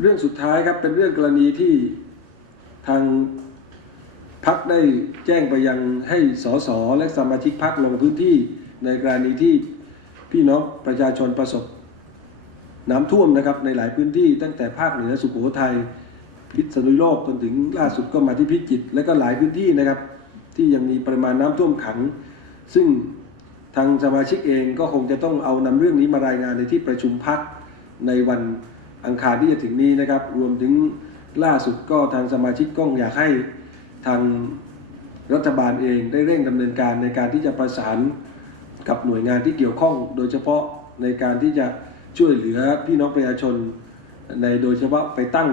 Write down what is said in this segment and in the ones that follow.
เรื่องสุดท้ายครับเป็นเรื่องกรณีที่ทางพักได้แจ้งไปยังให้สสและสมาชิกพักลงพื้นที่ในกรณีที่พี่น้องประชาชนประสบ น้ำท่วมนะครับในหลายพื้นที่ตั้งแต่ภาคเหนือสุโขทัยพิษณุโลกจนถึงล่าสุดก็มาที่พิจิตรและก็หลายพื้นที่นะครับ ที่ยังมีปริมาณน้ำท่วมขัง ซึ่งทางสมาชิกเองก็คงจะต้องเอานำเรื่องนี้มารายงานในที่ประชุมพักในวัน อังคารที่จะถึงนี้นะครับ รวมถึงล่าสุดก็ทางสมาชิกก็อยากให้ทางรัฐบาลเองได้เร่งดำเนินการในการที่จะประสานกับหน่วยงานที่เกี่ยวข้อง โดยเฉพาะในการที่จะช่วยเหลือพี่น้องประชาชน ในโดยเฉพาะไปตั้ง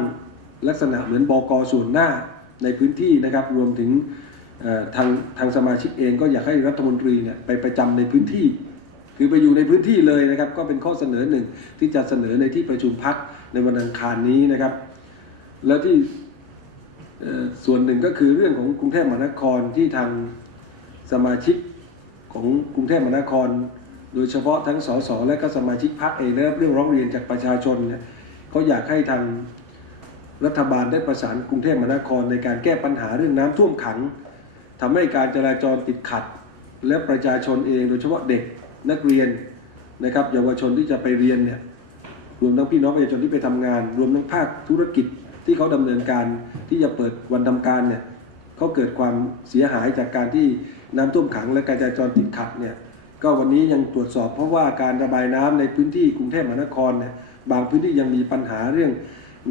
ลักษณะเหมือนบกส่วนหน้าในพื้นที่นะครับ รวมถึงทางทางสมาชิกเองก็อยากให้รัฐมนตรีเนี่ยไปประจำในพื้นที่ คือไปอยู่ในพื้นที่เลยนะครับ ก็เป็นข้อเสนอหนึ่งที่จะเสนอในที่ประชุมพักในวันอังคารนี้นะครับ แล้วที่ส่วนหนึ่งก็คือเรื่องของกรุงเทพมหานครที่ทางสมาชิกของกรุงเทพมหานคร โดยเฉพาะทั้งสสและก็สมาชิกพรรคเองได้รับเรื่องร้องเรียนจากประชาชนเนี่ยเขาอยากให้ทางรัฐบาลได้ประสานกรุงเทพมหานครในการแก้ปัญหาเรื่องน้ำท่วมขังทำให้การจราจรติดขัด และประชาชนเองโดยเฉพาะเด็ก นักเรียนนะครับเยาวชนที่จะไปเรียนเนี่ยรวมทั้งพี่น้องประชาชนที่ไปทำงาน รวมทั้งภาคธุรกิจที่เขาดำเนินการที่จะเปิดวันทำการเนี่ยเขาเกิดความเสียหายจากการที่น้ำท่วมขังและการจราจรติดขัดเนี่ยก็วันนี้ยังตรวจสอบเพราะว่าการระบายน้ำในพื้นที่กรุงเทพมหานครเนี่ยบางพื้นที่ยังมีปัญหาเรื่อง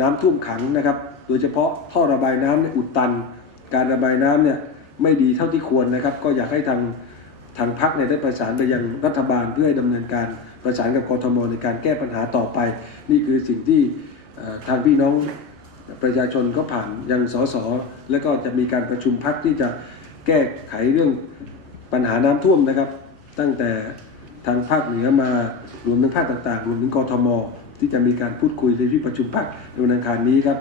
น้ำท่วมขังนะครับ โดยเฉพาะท่อระบายน้ำเนี่ยอุดตัน การระบายน้ำเนี่ยไม่ดีเท่าที่ควรนะครับ ก็อยากให้ทาง ทางพักเนี่ยได้ประสานไปยังรัฐบาลเพื่อให้ดำเนินการประสานกับกทมในการแก้ปัญหาต่อไป นี่คือสิ่งที่ทางพี่น้องประชาชนก็ผ่านยังสสแล้วก็จะมีการประชุมพักที่จะแก้ไขเรื่องปัญหาน้ำท่วมนะครับ ตั้งแต่ทางภาคเหนือมารวมถึงภาคต่างๆรวมถึงกทม ที่จะมีการพูดคุยในที่ประชุมพักในวันอังคารนี้ครับ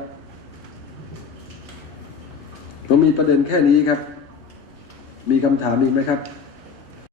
ผมมีประเด็นแค่นี้ครับ มีคำถามอีกไหมครับ